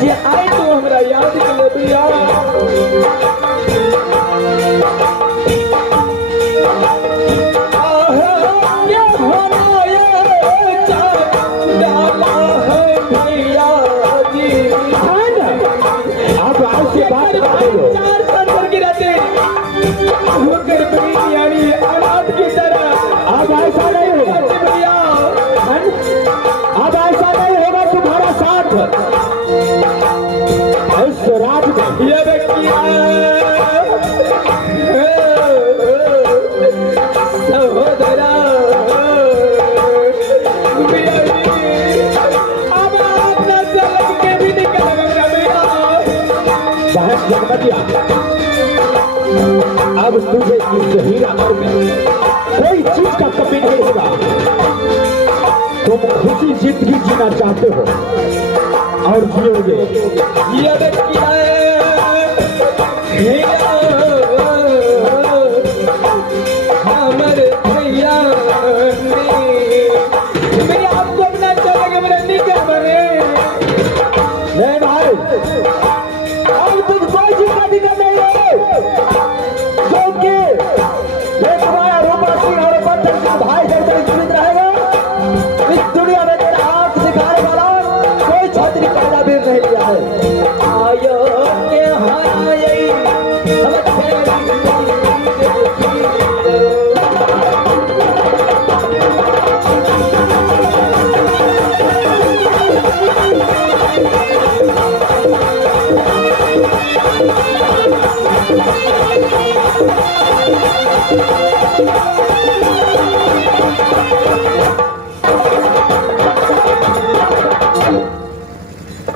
जे आए तो हमरा याद कर दिया अब तुझे इस हीरा घर में कोई चीज का कमी नहीं होगा। तुम खुशी जिंदगी जीना चाहते हो और जियोगे। हमारे भैया आपको अपना चलेगा मेरा निकल बने नहीं भाई अब तुम कोई चीज का दिक्कत नहीं है क्योंकि ये तुम्हारा रूपा सिंह और बच्चन का भाई जब तक जीवित रहेगा इस दुनिया में तेरा हाथ दिखाने वाला कोई छात्री पैदा भी नहीं लिया है। आयो के हाय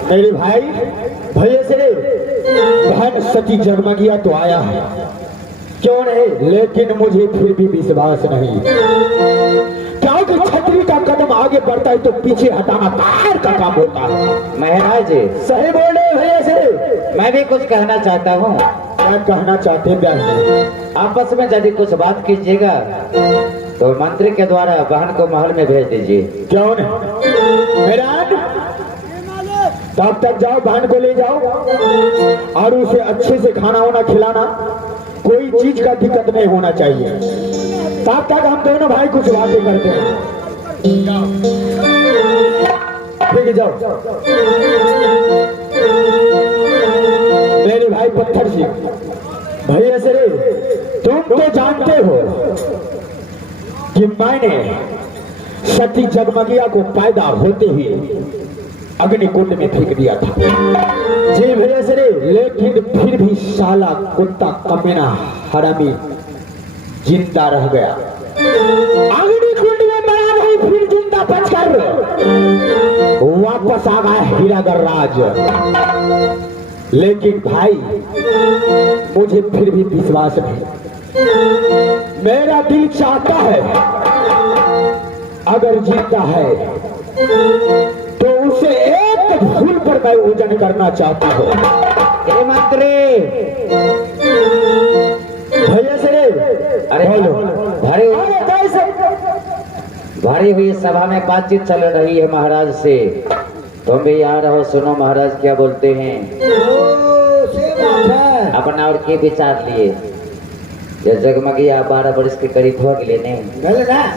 मेरे भाई भैया से बहन सती जगमगिया तो आया है क्यों नहीं, लेकिन मुझे फिर भी विश्वास नहीं क्योंकि छतरी का कदम आगे बढ़ता है तो पीछे हटाना तार का काम होता है। महाराज सही बोल रहे भैया से। मैं भी कुछ कहना चाहता हूँ। क्या कहना चाहते हैं ब्याह? आपस में यदि कुछ बात कीजिएगा तो मंत्री के द्वारा बहन को महल में भेज दीजिए। क्यों नहीं मेरा तब तक जाओ बहन को ले जाओ और उसे अच्छे से खाना वाना खिलाना, कोई चीज का दिक्कत नहीं होना चाहिए। तब तक हम दोनों भाई कुछ बातें करते हैं। ठीक है जाओ। मेरे भाई पत्थर सिंह भैया से तुम तो जानते हो कि मैंने सती जगमगिया को पैदा होते हुए अग्निकुंड में फेंक दिया था। जी भैया से लेकिन फिर भी साला कुत्ता कमीना हरामी जिंदा रह गया। अग्निकुंड में मरा नहीं, फिर जिंदा बचकर वापस आ गया हीरागर राज। लेकिन भाई मुझे फिर भी विश्वास नहीं। मेरा दिल चाहता है अगर जीता है तो उसे एक फूल पर मैं पूजन करना चाहता हूँ। मंत्री भैया से अरे भरी हुई सभा में बातचीत चल रही है महाराज से, तुम भी यहाँ रहो, सुनो महाराज क्या बोलते हैं। अपना और के विचार लिए ये जगमगिया 12 वर्ष के करीब हो गए नहीं,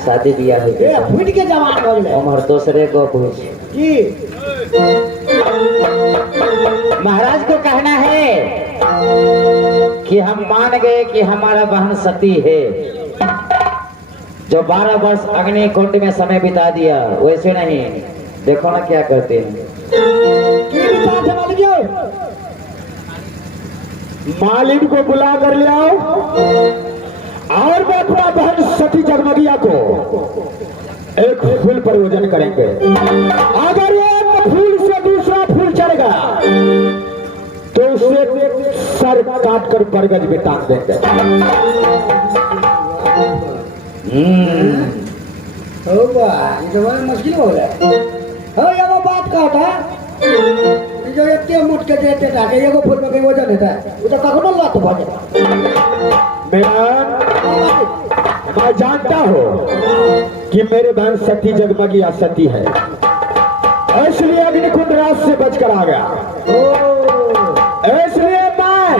शादी बिया हो गया उम्र दूसरे को पूछ। महाराज को कहना है कि हम मान गए कि हमारा बहन सती है जो 12 वर्ष अग्निकुंड में समय बिता दिया, वैसे नहीं देखो ना क्या करते हैं। मालिक को बुला कर ले आओ और मैं अपना बहन सती जगमगिया को एक फूल पर पूजन करेंगे। अगर एक फूल से दूसरा फूल चढ़ेगा तो उसे सर काट कर बरगद में टांग देंगे। मुश्किल हो गया ये वो बात कहता जो इतने मुठ के देते था कि एगो फूल में कहीं वजन होता है वो तो कखनो लत भजे। मैं जानता हूँ कि मेरे बहन सती जगमगिया सती है, इसलिए अग्निकुंड राज से से बचकर आ गया। इसलिए मैं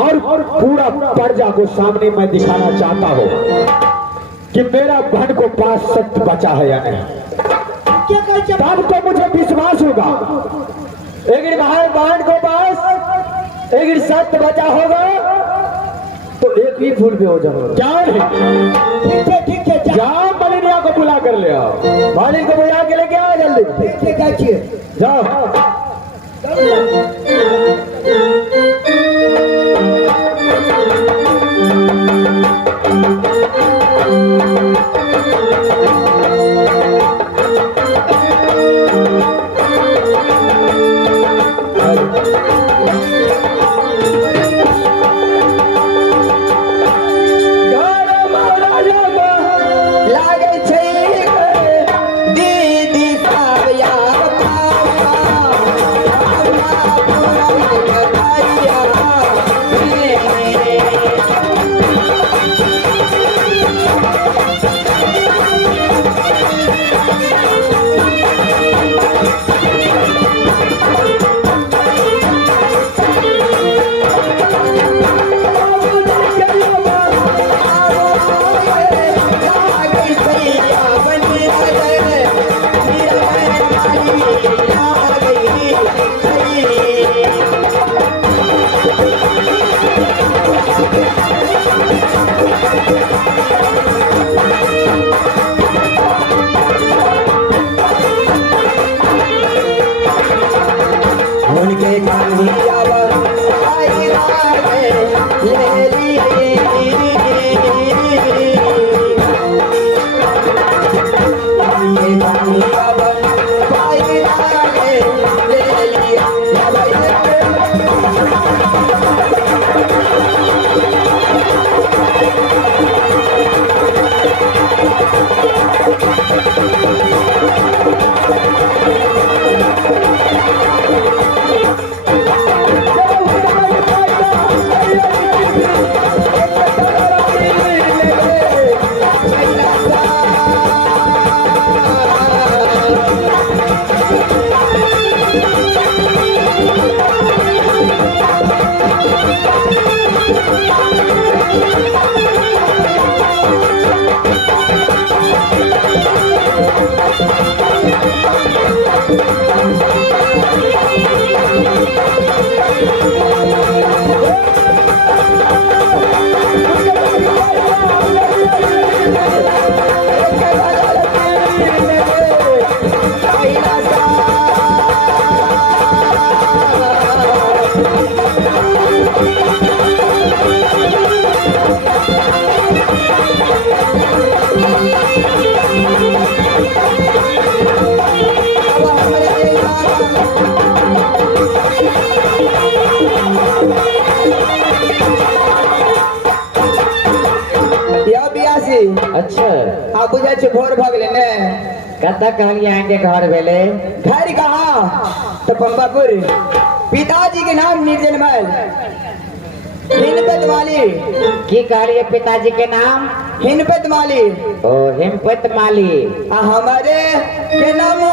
और पूरा प्रजा को सामने मैं दिखाना चाहता हूँ कि मेरा बहन को पास सत्य बचा है या नहीं। तब तो मुझे विश्वास होगा। एक बहन को पास एक सत्य बचा होगा तो एक ही फूल पे हो जाओ। ठीक है जाओ मालिनिया को बुला कर ले आओ। मालिन को बुला के लेके आओ जल्दी। जाओ अच्छा आप बुझे छे भोर भगले ने कता कहलिए आके घर भेले घर कहाँ तो पंपापुर पिताजी के नाम निर्जन महल हिनपत माली की कहलिए पिताजी के नाम हिनपत माली ओ हिमपत माली हमारे के नाम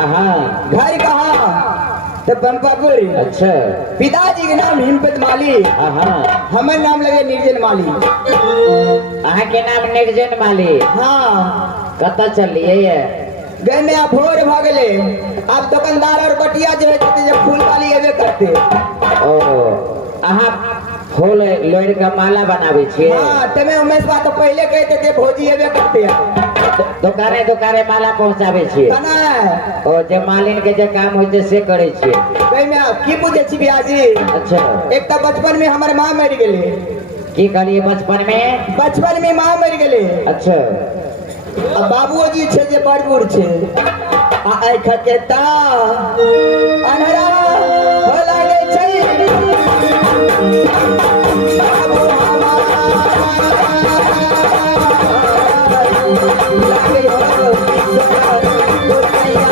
हाँ घर कहाँ तो पंपापुर। अच्छा पिताजी के नाम हिमपत माली, हाँ हमर नाम लगे निर्जन माली। अहाँ के नाम निर्जन माली। हाँ कत चलिए ये गए में आप भोर भ गए। आप दुकानदार और बटिया जो है जब फूल वाली एबे करते। ओ अहाँ फूल लोड़ का माला बनावे छिए। हाँ तमे उमेश बा तो पहले कहते थे भोजी एबे करते दुकाने दुकाने माला पहुंचावे छिए। तना है और जे मालिन के जे काम होते से करे छिए। गए में आप की पूछे छी बियाजी। अच्छा एक तो बचपन में हमारे माँ मर गए। की करिए बचपन में? बचपन में माँ मर गए। अच्छा अब बाबूजी छे जे बड़ बूढ़ छे आ आँख के ता अन्हरा हो लागे छै। बाबू हमारा लागे हो दुनिया।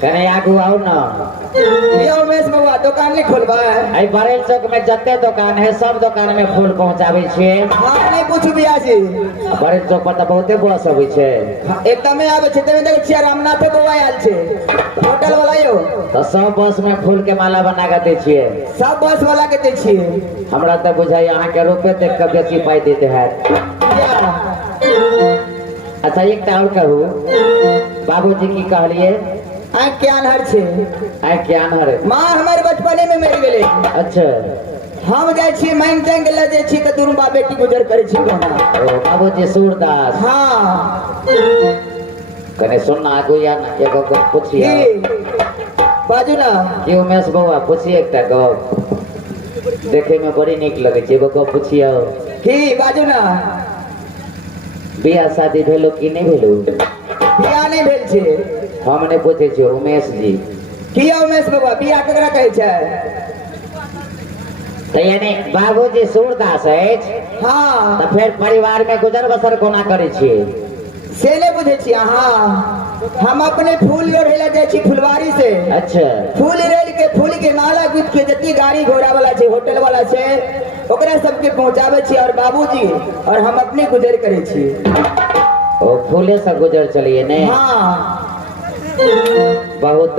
कने आगू आओ ना। ये उमेश बउआ दुकान नहीं खोलबा है। आई बरेल चौक में जते दुकान है सब दुकान में फूल पहुंचावे छिए। हाँ नहीं पूछू बियाजी। बरेल चौक पर तो बहुते बस अबै छै। एकदम आवे छै तमे देख छिया रामनाथ बउआ आयल छै होटल वाला यो। तो सब बस में फूल के माला बना के दे छिए। सब बस वाला के दे छिए। हमरा तो बुझाई अहाँ के रुपए देख के बेसी पाई देते है। अच्छा एक और कहू बाबूजी की कहलिए? आँख के आन्हर छे। आँख के आन्हर। माँ हमारे बचपने में मर गेले। अच्छा हम जाय छी मांग जंग ले जाय छी त दुनू बाप बेटी गुजर करे छी कोना। ओ बाबूजी सूरदास। हाँ कने सुनना आगू या ना एगो को पूछिए। बाजू ना कि उमेश बउआ पूछिए एकटा गप देखे में बड़ी निक लगे छै। एगो गप पूछिए की बाजू ना। बियाह शादी भेलो कि नहीं भेलो? बियाह नहीं भेल छे। हमने पूछे छी उमेश जी। किया उमेश बउआ बियाह केकरा कहै छै? तो यानी बाबूजी सूरदास अछि। हाँ तो फिर परिवार में गुजर बसर कोना करे छिए? से नहीं बुझे छी अहाँ। हम अपने फूल लोढ़े ला जाय छी फुलवारी से। अच्छा फूल रेल के फूल के नाला गुथ के जति गाड़ी घोड़ा वाला छे होटल वाला छे ओकरा सबके पहुंचावे छी और बाबूजी और हम अपने गुजर करे छी। ओ फूले से गुजर चलिए ने। हाँ बहुत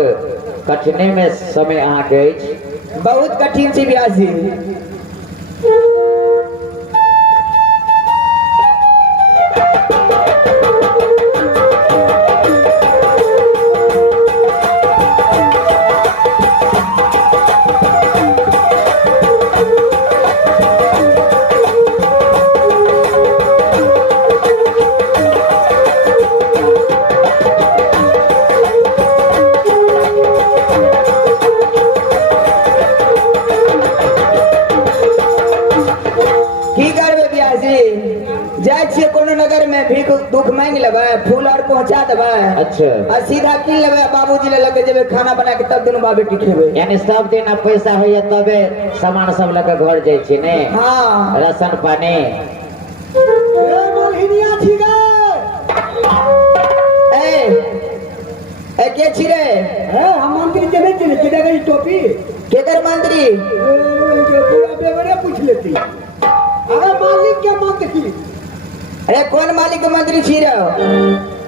कठिने में समय अहाँ के अछि। बहुत कठिन छी ब्याजी। जाय छियै कोनो नगर में भीख दुख मांग लेबै फूल और पहुंचा देबै। अच्छा और सीधा कीन लेबै बाबूजी ले लगे जेबै खाना बना के तब दुनू बाप बेटी खेबै। यानी सब दिन अब पैसा होइए तबे सामान सब लेके घर जाय छी ने। हाँ राशन पानी टोपी केकर मंत्री जो पूरा बेवड़े पूछ लेती अरे मालिक क्या मंत्री अरे कौन मालिक के मंत्री छी रहो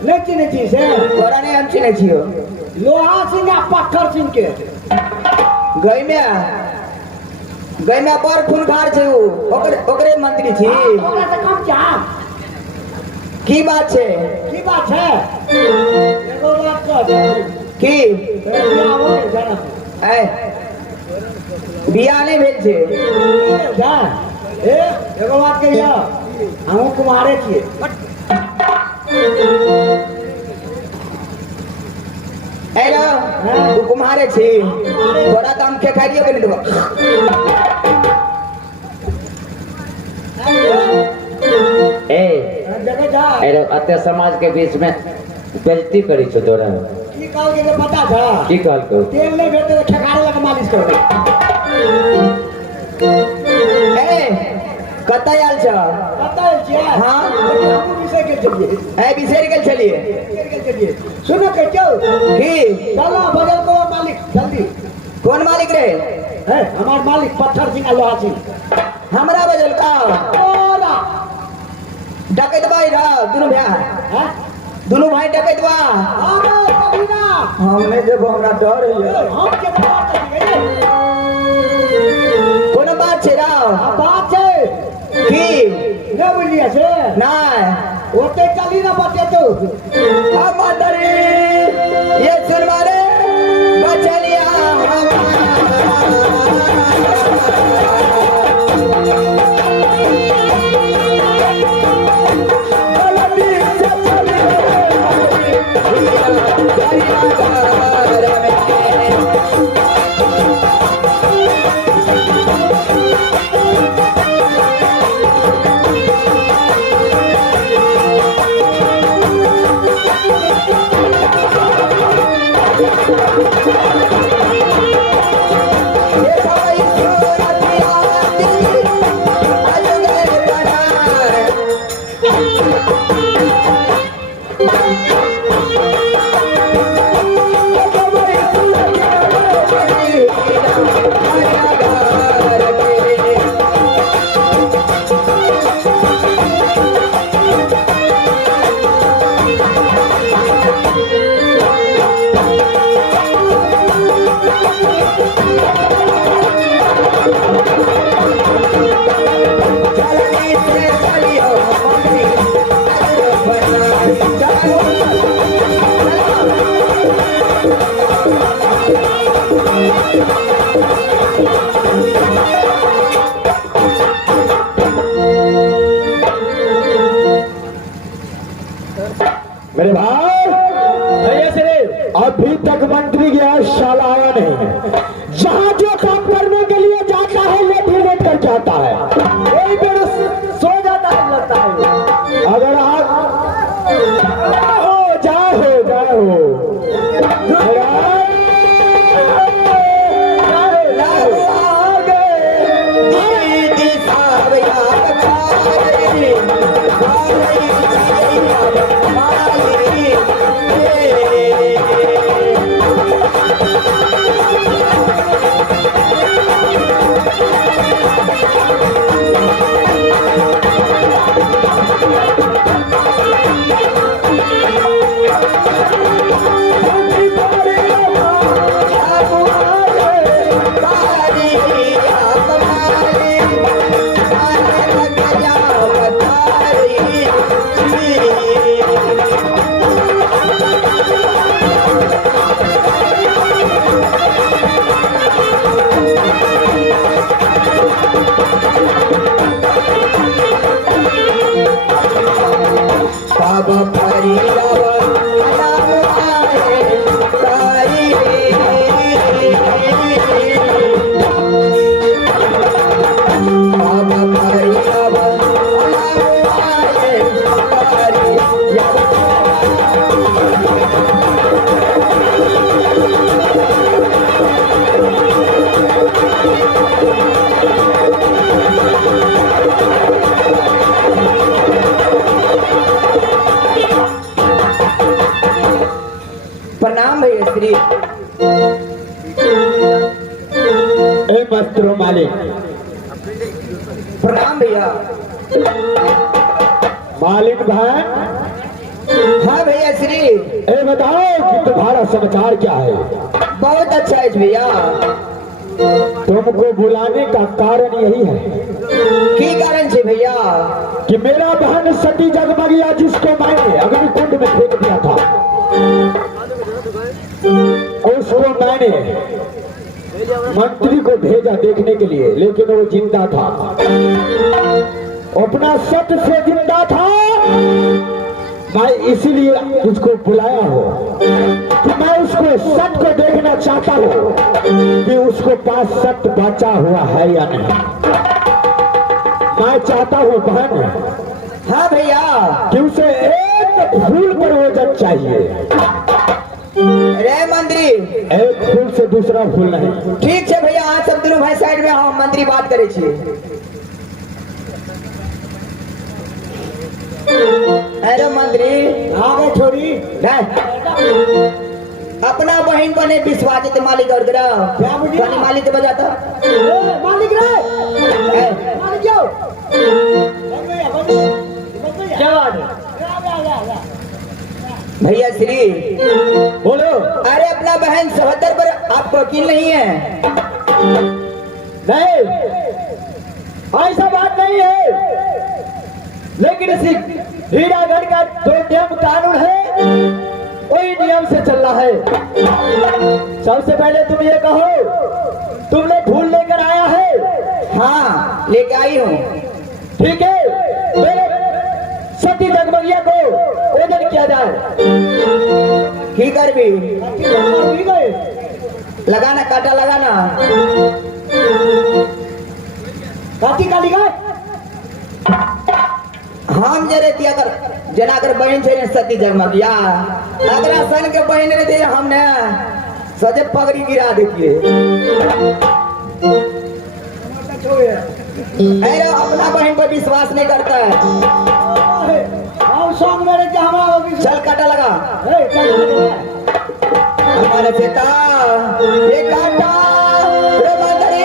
नहीं चिन्ह छी से तोरा नहीं हम चिन्ह छियो लोहा सिंह आ पत्थर सिंह के गई में पर खून खार छे उ ओकरे मंत्री छी ओकरा से कम जा की बात छे एगो बात कह की बियाह हो गइल जाना ए बियाह नहीं भेल छे जा ए एगो बात कहिया हम कुमारे छिए एलो तू कुम्हारे छी तोरा तो हम के खाइए बनी देबो ए जगह जा अरे अत्य समाज के बीच में बेइज्जती करी छ तोरा की कहल के पता था की कहल को तेल नहीं भेटे तो ठेकारे लगा मालिश कर ए कतय आल छ पता है क्या हाँ। हम विषय के चलिए ए बिसेर गेल छलिए सुनो के क्यों की चलो बदल को मालिक जल्दी कौन मालिक रे है हमार मालिक पत्थर सिंह लोहा सिंह हमरा बजल का ओला डकैत भाई रहा दुनु भाई हैं दुनु भाई डकैत बा अरे कभी ना हमने जब हमरा डर है हम के बात करिए कोनो बात छे राव बात है की न बोलिए से नहीं ओते चली ना बते तो अब मातरी ये सुन मारे बचलिया मेरे भाई भैया से अभी तक मंत्री गया साला आया नहीं जहाँ जो काम करने के लिए जाता है ये भी लेट कर जाता है कोई बेर सो जाता है लगता है अगर आप जाओ प्रणाम भैया श्री मालिक। प्रणाम भैया। मालिक भाई, हाँ भैया श्री। ए बताओ कि तुम्हारा समाचार क्या है? बहुत अच्छा है भैया। तुमको बुलाने का कारण यही है की कारण से भैया? कि मेरा बहन सती जगमगिया, जिसको मैंने अग्निकुंड में फेंक दिया था, उसको मैंने मंत्री को भेजा देखने के लिए, लेकिन वो जिंदा था, अपना सत्य से जिंदा था। मैं इसीलिए उसको बुलाया हूँ कि मैं उसको सत्य को देखना चाहता हूँ कि उसको पास सत्य बचा हुआ है या नहीं। मैं चाहता हूँ बहन, हाँ भैया, कि उसे एक फूल पर वजन चाहिए, रे मंत्री। एक फूल से दूसरा फूल नहीं। ठीक है भैया, आज सब दोनों भाई साइड में हम मंत्री बात करे छे। अरे मंत्री आगे छोड़ी अपना बहन बने विश्वासित मालिक और क्या मुझे? मालिक बजाता मालिक रे, मालिक जाओ। क्या बात है भैया श्री? बोलो। अरे अपना बहन 77 पर आपको वकील नहीं है? नहीं, ऐसा बात नहीं है, लेकिन इसी हीरागढ़ का जो नियम कानून है वही नियम से चल रहा है। सबसे पहले तुम ये कहो, तुमने फूल लेकर आया है? हाँ लेके आई हूँ। ठीक है, मेरे सती जगमगिया को ओजन किया जाए। की कर भी ठीक है, लगाना, काटा लगाना। काटी काटी का हम जरे दिया कर जना कर बहन से सती जगमगिया, अगर सन के बहन ने दे हमने सजे पगड़ी गिरा देती। अरे अपना बहन पर विश्वास नहीं करता है। और सॉन्ग मेरे क्या हमारा होगी? चल काटा लगा। ए, चल, हमारे पिता ये काटा रे मंत्री।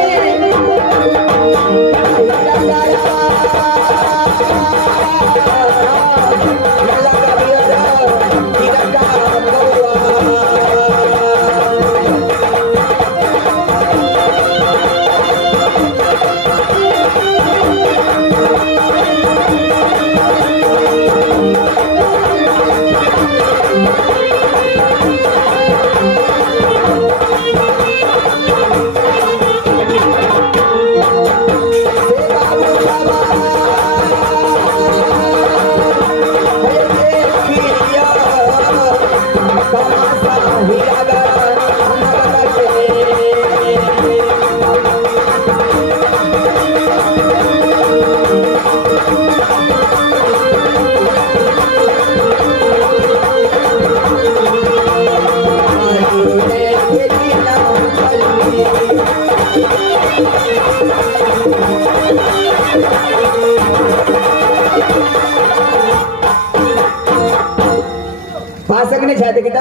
पास सकने चाहते किता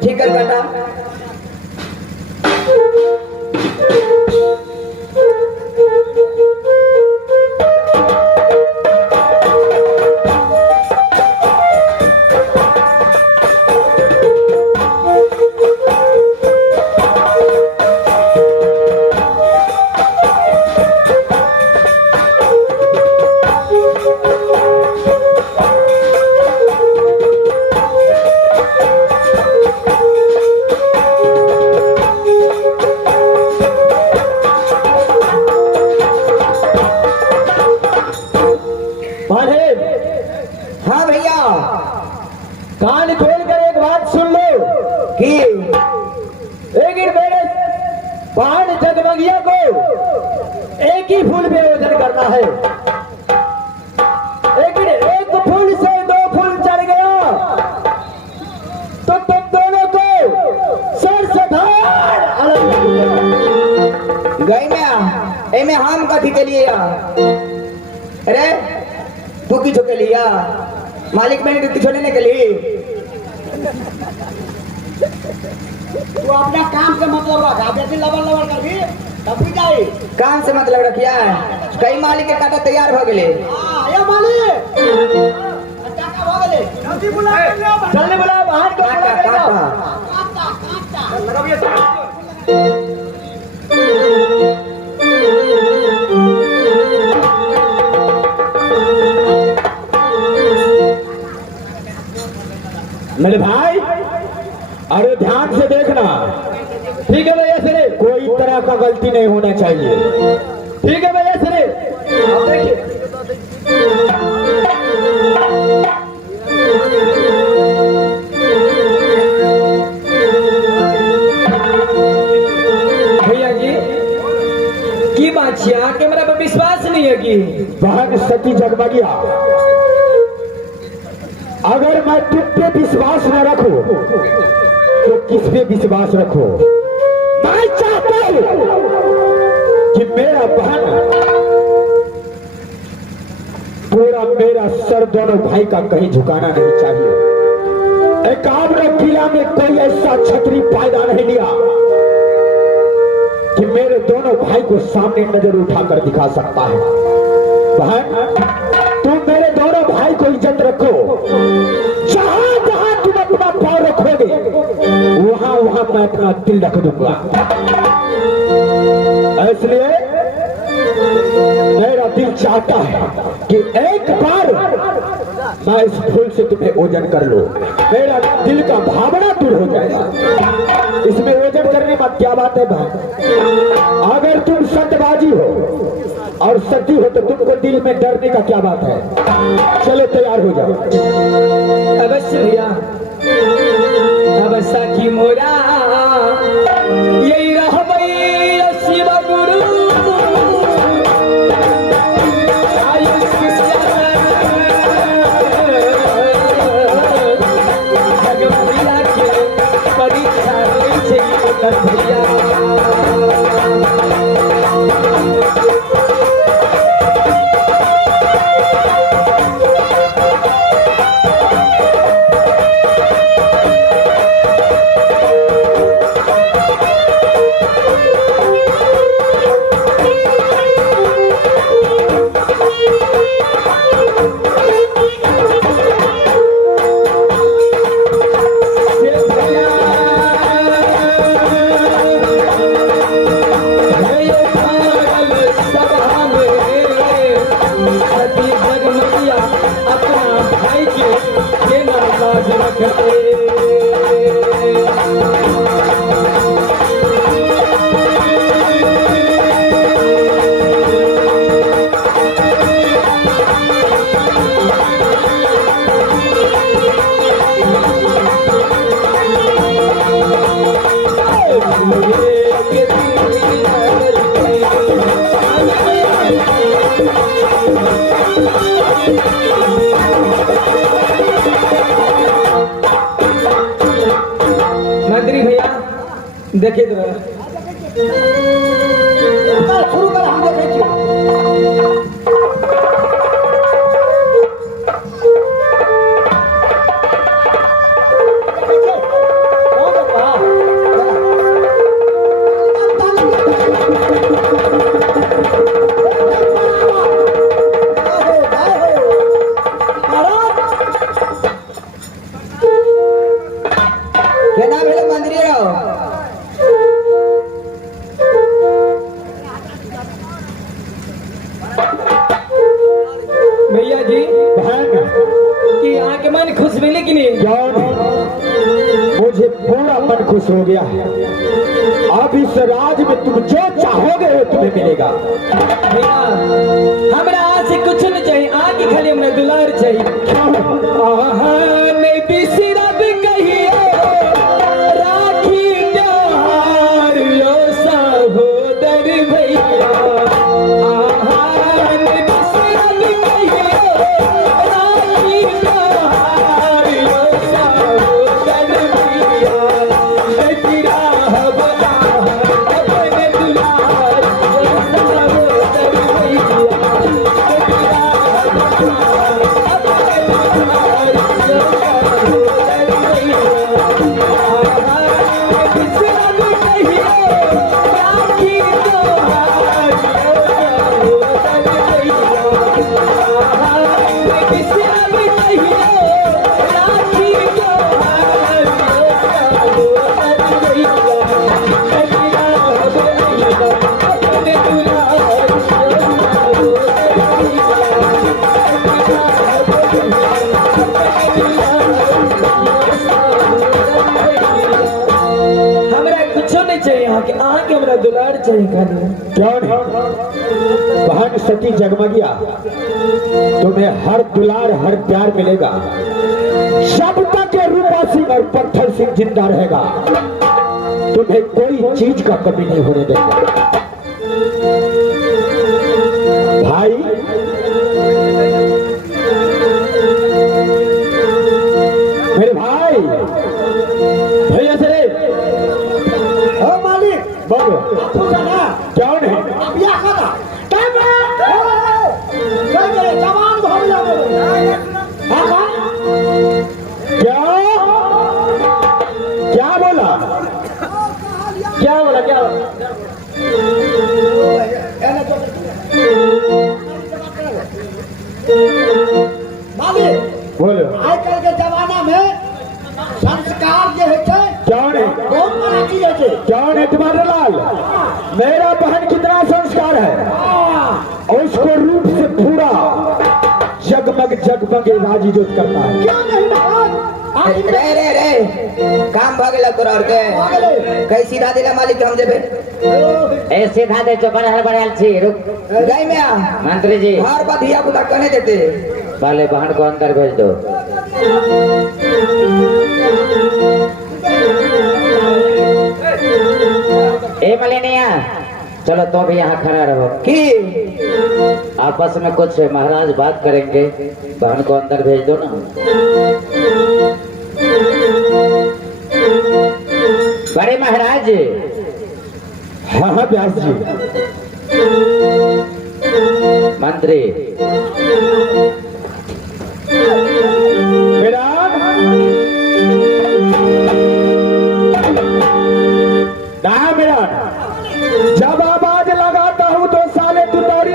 ठीक कर काटा। हाँ भैया, कान खोल कर एक बात सुन लो कि लेकिन मेरे बहन जगमगिया को एक ही फूल पे वजन करना है, लेकिन एक फूल से दो फूल चढ़ गया तो तुम दोनों को सर से धार अलग कर दूंगा। गई में एमे हम कथी के लिए अरे तू किसो के लिया? मालिक मैंने किसो लेने के लिए? तू अपना काम से मतलब रखा, जैसे लवर लवर कर भी तभी जाई कान से मतलब रखिया कई मालिक के काटा तैयार हो गए हां ये मालिक टाका हो गेले जल्दी बुला के ले जल्दी बुलाओ बाहर को बुला के लाओ काटा काटा लगाइए मेरे भाई अरे ध्यान से देखना, ठीक है भैया सरे, कोई तरह का गलती नहीं होना चाहिए, ठीक है भैया सरे। अब देखिए भैया जी की बात है, कैमरा पर विश्वास नहीं है कि बहन सती जगमगिया, अगर मैं तुम पे विश्वास न रखूं तो किस पे विश्वास रखो। मैं चाहता हूं कि मेरा बहन पूरा मेरा सर दोनों भाई का कहीं झुकाना नहीं चाहिए। एकाम्र किला में कोई ऐसा छतरी पैदा नहीं लिया कि मेरे दोनों भाई को सामने नजर उठाकर दिखा सकता है। बहन तुम मेरे दोनों भाई को इज्जत रखो, जहां जहां तुम अपना पाँव रखोगे वहां वहां मैं अपना दिल रख दूंगा। इसलिए मेरा दिल चाहता है कि एक बार मैं इस फूल से तुम्हें ओजन कर लो, मेरा दिल का भावना दूर हो जाएगा। इसमें ओजन करने में क्या बात है भाई? अगर तुम सत्यबाजी हो और सच्ची हो तो तुमको दिल में डरने का क्या बात है? चलो तैयार हो जाओ। अवश्य भैया, अब सखी मोरा यही रहबै शिव गुरु आयुष जगमगिया के परीक्षा होइ छै भैया। मंत्री भैया देखिए तो शुरू कर हम देखे छी केना भेले मंत्री रहो भैया जी बहन कि यहाँ के मन खुश मिले कि नहीं? मुझे पूरा मन खुश हो गया है। अब इस राज में तुम जो चाहोगे वो तुम्हें मिलेगा। भैया हमरा आज से कुछ नहीं चाहिए, आगे खाली हमरा दुलार चाहिए। आहा मैं बिसरब कहिए राखी त्योहार लो सहोदर भैया। आहा मैं बिसरब कहिए राखी त्योहार लो सहोदर भैया। तेरा हवला अपने दुलार लो सहोदर भैया। तेरा हवला अपने हमरा कुछो नहीं चाहिए यहाँ के हमरा दुलार चाहिए खाली। क्यों नहीं? बहन सती जगमगिया, तुम्हें हर दुलार हर प्यार मिलेगा जब तक ये रूपा सिंह और पत्थर सिंह जिंदा रहेगा। तुम्हें कोई चीज का कमी नहीं होने देगा। भाई मेरे भाई भैया से ओ मालिक बोलो आपको जाना क्यों नहीं? अब या खाना टाइम है चल जवान भाग जाओ। हां क्या क्या बोला? क्या बोला क्या बोला? मालिक बोलो आजकल के जमाना में संस्कार जो है क्यों नहीं? बहुत बड़ा चीज है। क्यों नहीं तुम्हारे लाल? मेरा बहन कितना संस्कार है और उसको रूप से पूरा जगमग जगमग राजीजोत करता है। क्यों नहीं महाराज? आज रे रे रे काम भागेला तोरा और के कई सीधा दिला मालिक हम देबे ए सीधा दे जो बड़ा बड़ा छी रुक। गई में आ मंत्री जी घर पर धिया पुता कने देते वाले बहन को अंदर भेज दो। ए मलेनिया चलो तो भी यहाँ खड़ा रहो की आपस में कुछ महाराज बात करेंगे। बहन को अंदर भेज दो ना। बड़े महाराज हाँ हाँ व्यास जी। मंत्री मेरा ना मेरा जब आवाज लगाता हूँ तो साले तू दौड़ी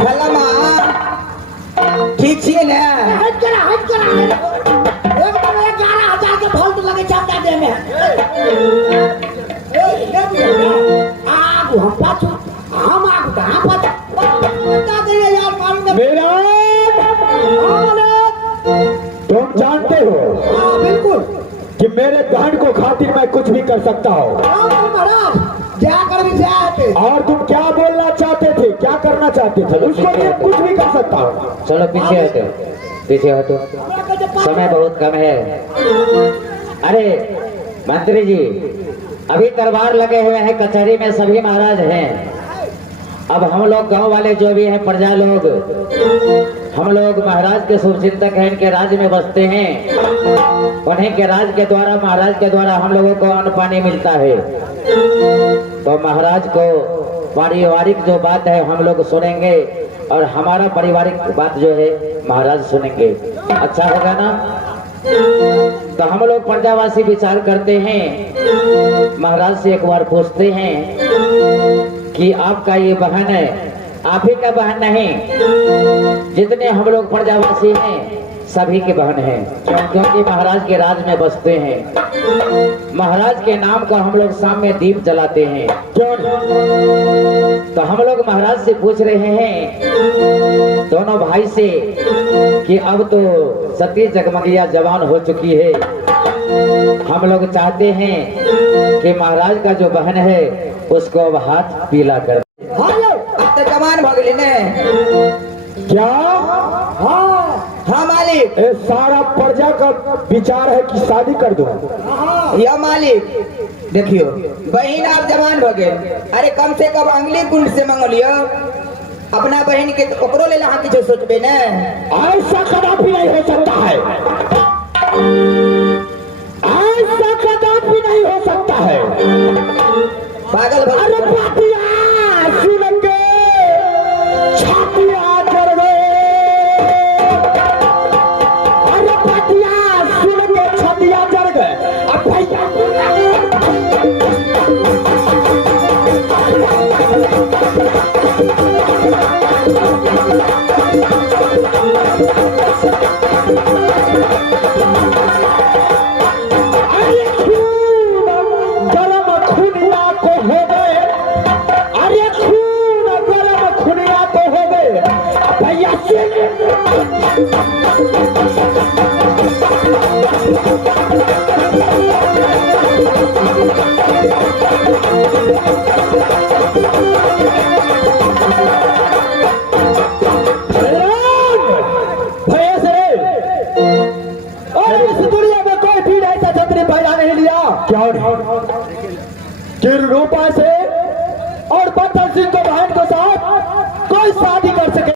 फलमा ठीक छिए ने हट करा एकदम 11,000 के फॉल्ट लगे चाहता दे में आगु हम पाछू हम आगु कहां बता दे यार मालूम मेरा तुम जानते हो हां बिल्कुल कि मेरे बहन को खातिर मैं कुछ भी कर सकता हूँ। महाराज क्या कर भी जाते और तुम क्या बोलना चाहते थे, क्या करना चाहते थे, उसको लिए कुछ भी कर सकता हूँ। चलो पीछे हटो पीछे हटो समय बहुत कम है। अरे मंत्री जी अभी दरबार लगे हुए हैं कचहरी में सभी महाराज हैं। अब हम लोग गांव वाले जो भी हैं प्रजा लोग हम लोग महाराज के शुभचिंतक हैं। इनके राज्य में बसते हैं। उन्हीं के राज के द्वारा महाराज के द्वारा हम लोगों को अन्न पानी मिलता है। तो महाराज को पारिवारिक जो बात है हम लोग सुनेंगे और हमारा पारिवारिक बात जो है महाराज सुनेंगे। अच्छा होगा ना? तो हम लोग प्रजावासी विचार करते हैं। महाराज से एक बार पूछते हैं कि आपका ये बहन है, आप ही का बहन नहीं, जितने हम लोग प्रजावासी हैं सभी के बहन हैं, क्योंकि महाराज के राज में बसते हैं। महाराज के नाम का हम लोग शाम में दीप जलाते हैं। क्यों? तो हम लोग महाराज से पूछ रहे हैं दोनों भाई से कि अब तो सती जगमगिया जवान हो चुकी है। हम लोग चाहते हैं कि महाराज का जो बहन है उसको अब हाथ पीला कर। अब तो जवान भगले ने क्या? हाँ मालिक ये सारा प्रजा का विचार है कि शादी कर दो। या मालिक देखियो बहन आप जवान भगे अरे कम से कम अंगली कुंड से मंगलियो अपना बहन के ओकरो ले लहा किछो सोचबे ने। ऐसा कदापि नहीं हो सकता है, ऐसा कदापि नहीं हो सकता है। पागल अरे भगले पातिया सुन के छातिया जल गए। अरे पातिया सुन के छातिया जल गए। अब भैया भैया से और इस दुनिया में कोई भी ऐसा छतरी पहना नहीं लिया क्यों नहीं कि रूपा से और बत्तर सिंह को बहन के साथ कोई शादी कर सके।